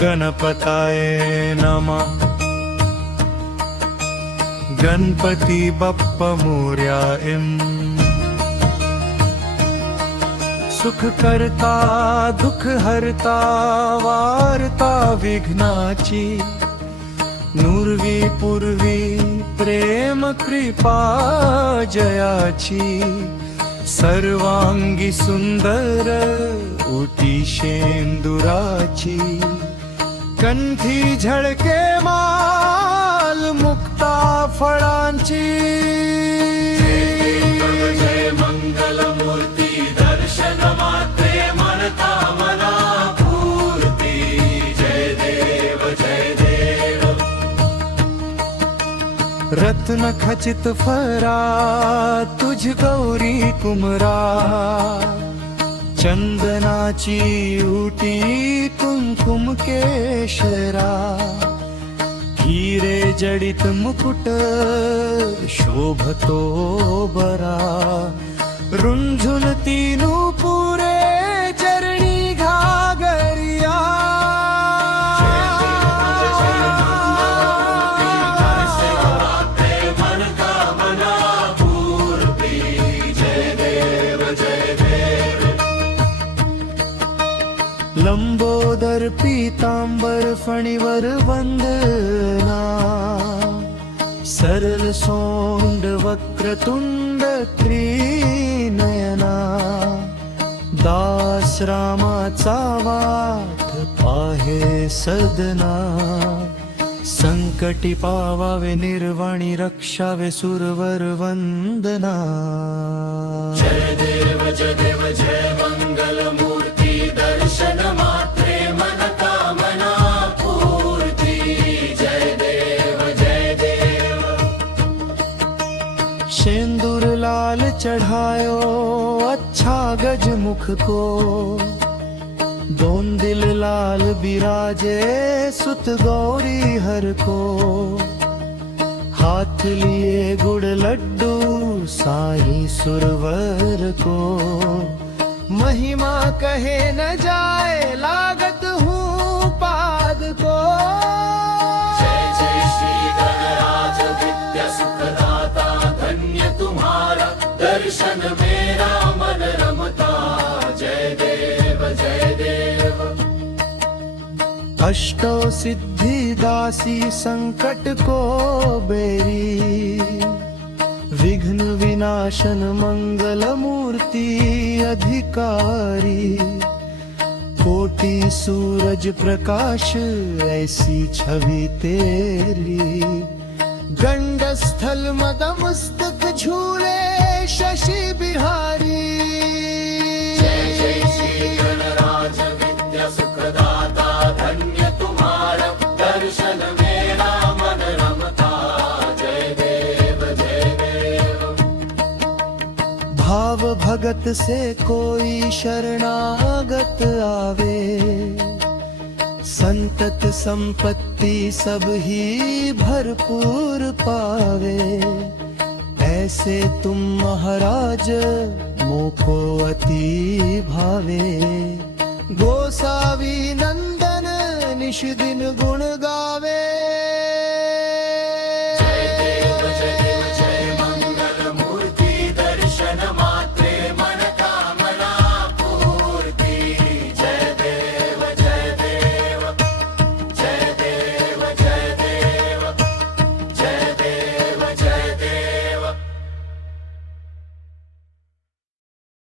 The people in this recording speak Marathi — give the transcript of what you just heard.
गणपताय नमः। गणपती बाप्पा मोरया सुख करता दुःख हरता वार्ता विघ्नाची। नुरवी पूर्वी प्रेम कृपा जयाची। सर्वांगी सुंदर उटी शेंदुराची। कंठी झळके माल मुक्ता फळांची। जय मंगल मूर्ती दर्शन मात्रे म्हणता मना पूर्ती। जय देव जय देव। रत्न खचित फरा तुझ गौरी कुमरा। चंदनाची उटी कुंकुम केशरा। हिरे जडित मुकुट शोभतो बरा। रुंझुन तीनू पुरे चरणी घागरिया। लंबोदर पीतांबर फणीवर वंदना। सरल सोंड वक्रतुंड त्रिनयना। दास रामाचा वाट पाहे सदना। संकटी पावावे निर्वाणी रक्षावे सुरवर वंदना। जय देव जय मंगल मूर्ती दर्शन मात्रे मनता मना पूर्ती। जय देव जय देव। शेंदूर लाल चढ़ायो अच्छा गजमुख को। दोन दिल लाल बिराजे सुत गौरी हर को। हाथ लिए गुड़ लड्डू साईं सुरवर को। महिमा कहे न जाए लागत हूँ पाद को। जय जय श्री गणराज विद्या सुखदाता धन्य तुम्हारा दर्शन मेरा मन रमता। जय देव जय देव। अष्टो सिद्धि दासी संकट को बेरी। विघ्न विनाशन मंगल मूर्ति अधिकारी। कोटि सूरज प्रकाश ऐसी छवि तेरी। गंड स्थल मद मस्तक झूले शशि बिहारी। जय जय श्री गणराज विद्या सुखदाता धन्य तुम्हारा दर्शन मेरा मन रमता। जय देव जय देव। भाव भगत से कोई शरणागत आवे। संतत संपत्ति सब ही भरपूर पावे। ऐसे तुम महाराज मोको अति भावे। गोसावी नंदन निश दिन गुण गावे।